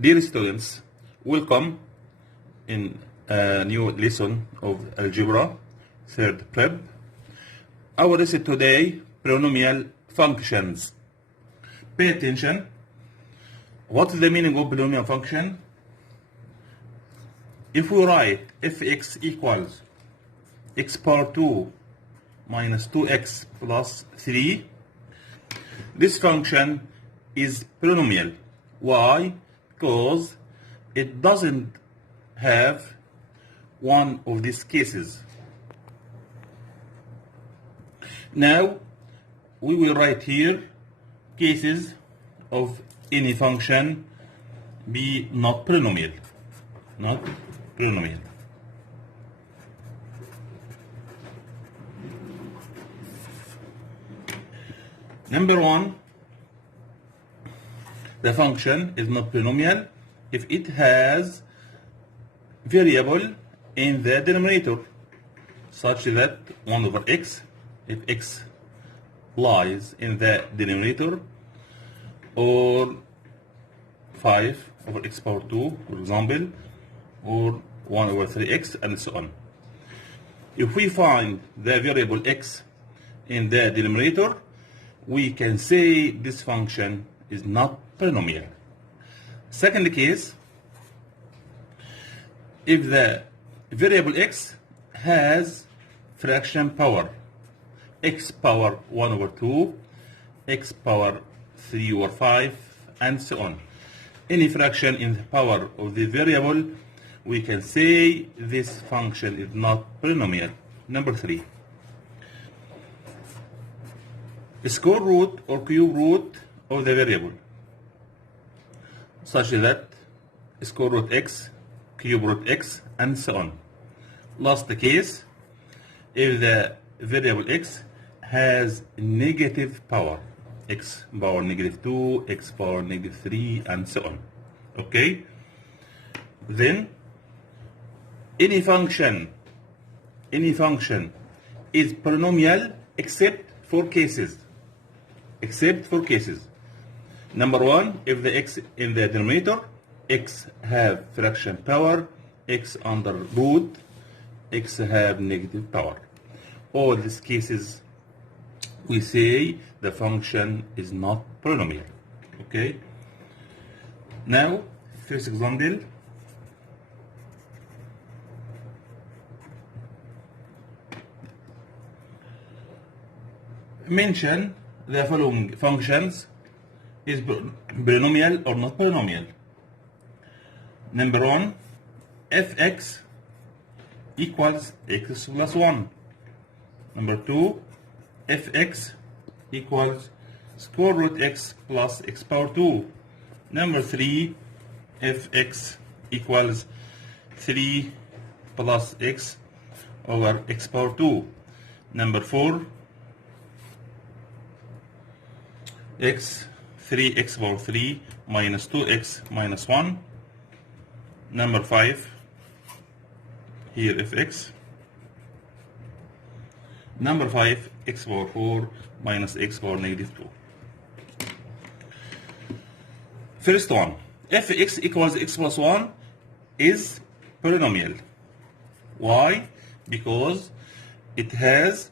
Dear students, welcome in a new lesson of algebra, third prep. Our lesson today, polynomial functions. Pay attention. What is the meaning of polynomial function? If we write fx equals x power 2 minus 2x plus 3, this function is polynomial. Why? Because it doesn't have one of these cases. Now we will write here cases of any function be not polynomial. Not polynomial. Number one, the function is not polynomial if it has variable in the denominator such that 1 over x, if x lies in the denominator, or 5 over x power 2, for example, or 1 over 3x, and so on. If we find the variable x in the denominator, we can say this function is not polynomial. Second case, if the variable x has fraction power, x power 1 over 2, x power 3 over 5, and so on. Any fraction in the power of the variable, we can say this function is not polynomial. Number 3. Square root or cube root of the variable, such that square root x, cube root x, and so on. Last case, if the variable x has negative power, x power negative 2, x power negative 3, and so on. Okay? Then any function is polynomial except for cases. Number one, if the x in the denominator, x have fraction power, x under root, x have negative power. All these cases, we say the function is not polynomial. Okay? Now, first example. Mention the following functions is polynomial or not polynomial. Number one, fx equals x plus 1. Number two, fx equals square root x plus x power 2. Number 3, fx equals 3 plus x over x power 2. Number 4, x 3x power 3 minus 2x minus 1. Number 5, here fx. Number 5, x power 4 minus x power negative 2. First one, fx equals x plus 1 is polynomial. Why? Because it has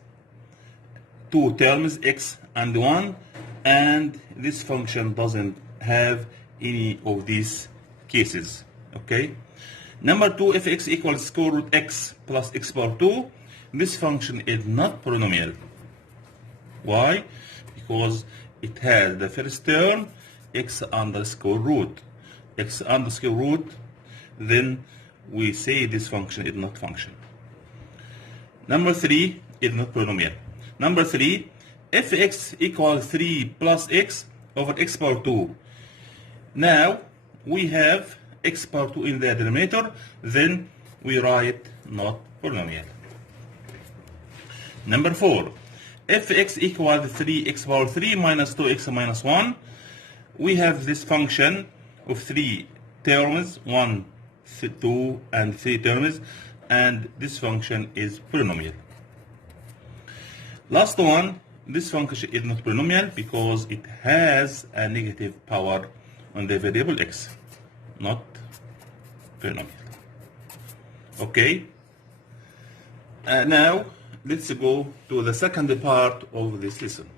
two terms, x and 1, and this function doesn't have any of these cases. Okay? Number 2, fx equals square root x plus x power 2. This function is not polynomial. Why? Because it has the first term, x under square root. X under square root, then we say this function is not function. Number 3 is not polynomial. Number 3, fx equals 3 plus x over x power 2. Now we have x power 2 in the denominator, then we write not polynomial. Number 4, fx equals 3x power 3 minus 2x minus 1. We have this function of 3 terms, 1, 2, and 3 terms, and this function is polynomial. Last one, this function is not polynomial because it has a negative power on the variable x. not polynomial. Okay. Now let's go to the second part of this lesson.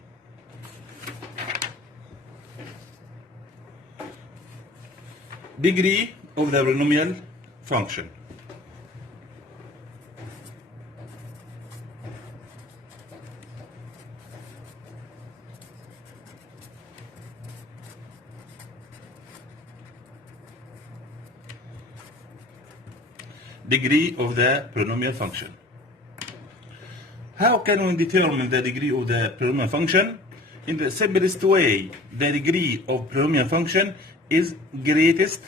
Degree of the polynomial function. Degree of the polynomial function. How can we determine the degree of the polynomial function? In the simplest way, the degree of polynomial function is greatest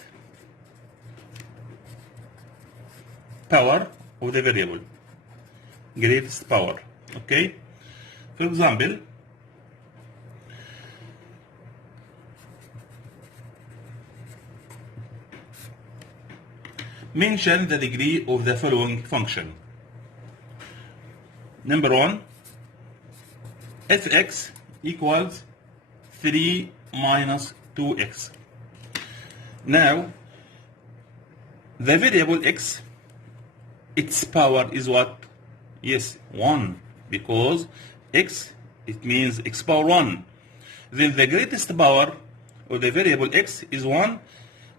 power of the variable. Greatest power. Okay? For example, mention the degree of the following function. Number 1, fx equals 3 minus 2x. Now, the variable x, its power is what? Yes, 1, because x, it means x power 1. Then the greatest power of the variable x is 1.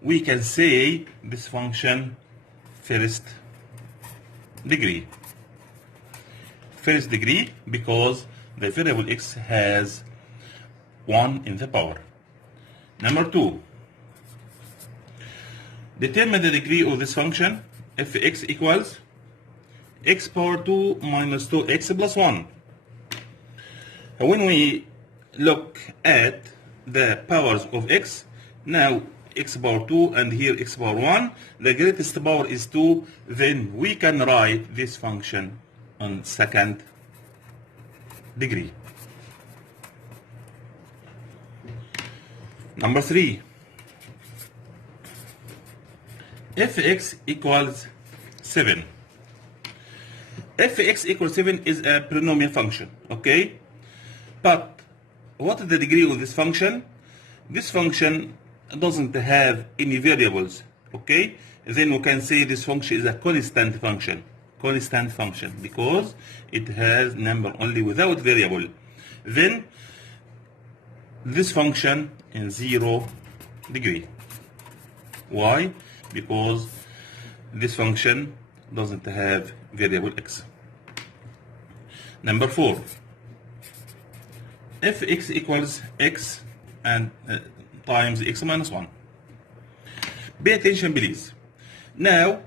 We can say this function first degree. First degree because the variable x has 1 in the power. Number 2, determine the degree of this function if x equals x power 2 minus 2x plus 1. When we look at the powers of x, now x power 2 and here x power 1, the greatest power is 2, then we can write this function on second degree. Number 3, if x equals 7. If x equals 7 is a polynomial function, okay? But what is the degree of this function? This function doesn't have any variables, okay? Then we can say this function is a constant function. Constant function because it has number only without variable. Then this function in 0 degree. Why? Because this function doesn't have variable x. Number 4, if x equals x and times x minus 1. Pay attention please. Now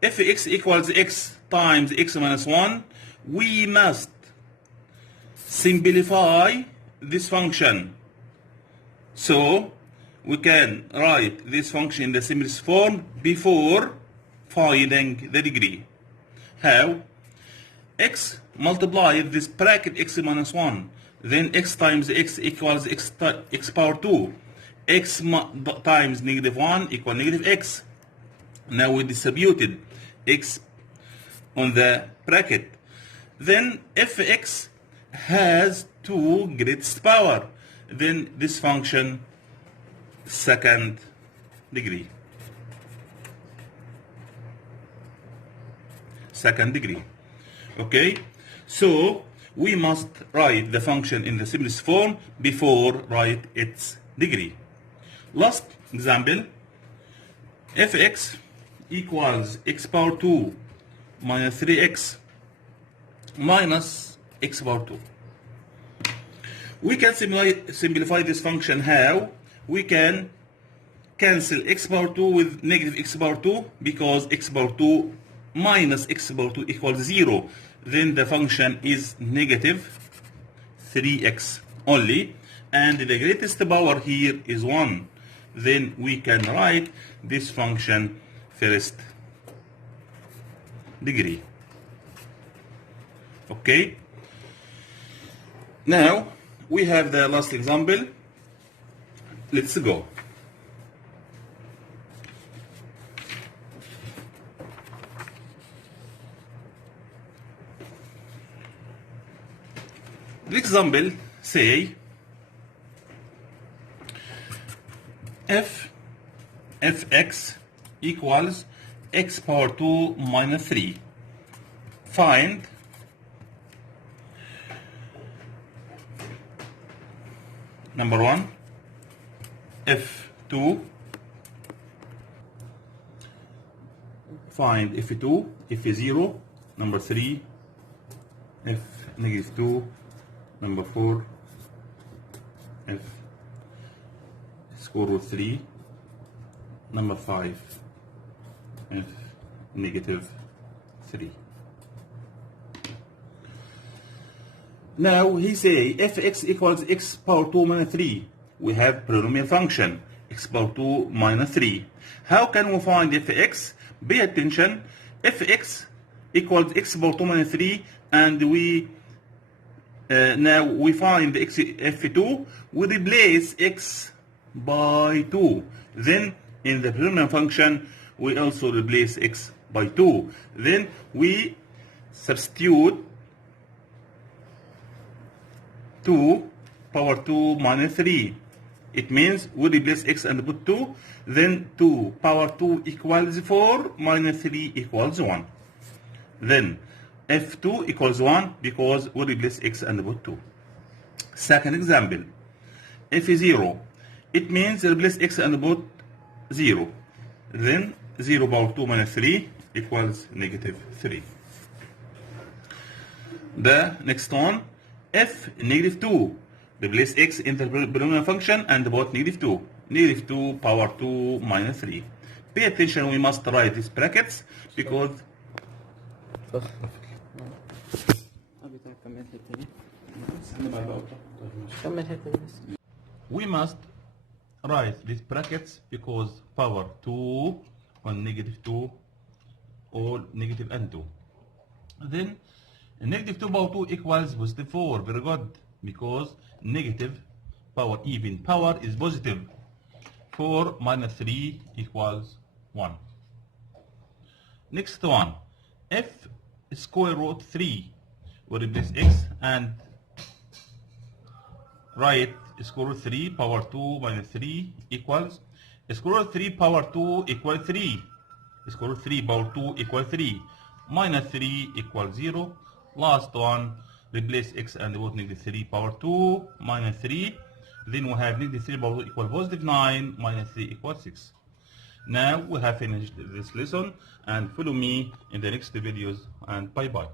if x equals x times x minus 1, we must simplify this function. So we can write this function in the simplest form before finding the degree. How? X multiply this bracket x minus 1, then x times x equals x power 2. X times negative 1 equal negative x. Now we distributed x on the bracket. Then if x has 2 greatest power, then this function second degree. Second degree. Okay? So we must write the function in the simplest form before write its degree. Last example, if x equals x power 2 minus 3x minus x power 2. We can simplify this function. How? We can cancel x power 2 with negative x power 2 because x power 2 minus x power 2 equals 0. Then the function is negative 3x only, and the greatest power here is 1. Then we can write this function first degree. Okay? Now we have the last example. Let's go. The example say if fx equals x power 2 minus 3. Find number 1 f2, find f2, f0, number 3, f negative 2, number 4, f square root 3, number 5, f negative 3. Now he say fx equals x power 2 minus 3. We have polynomial function x power 2 minus 3. How can we find fx? Pay attention. Fx equals x power 2 minus 3, and we now we find x f2. We replace x by 2. Then in the polynomial function we also replace x by 2. Then we substitute 2 power 2 minus 3. It means we replace x and put 2. Then 2 power 2 equals 4 minus 3 equals 1. Then f2 equals 1 because we replace x and put 2. Second example, f0. It means replace x and put 0. Then 0 power 2 minus 3 equals negative 3. The next one, f negative 2. Replace x in the polynomial function and put negative 2. Negative 2 power 2 minus 3. Pay attention, we must write these brackets because we must write these brackets because power 2 on negative 2 or negative and 2. Then negative 2 power 2 equals positive 4. Very good, because negative power even power is positive. 4 minus 3 equals 1. Next one, f square root 3. We replace x and write square root 3 power 2 minus 3 equals square root 3 power 2 equals 3. Square root 3 power 2 equals 3. Minus 3 equals 0. Last one, replace x and put negative 3 power 2 minus 3. Then we have negative 3 power 2 equals positive 9 minus 3 equals 6. Now we have finished this lesson, and follow me in the next videos, and bye bye.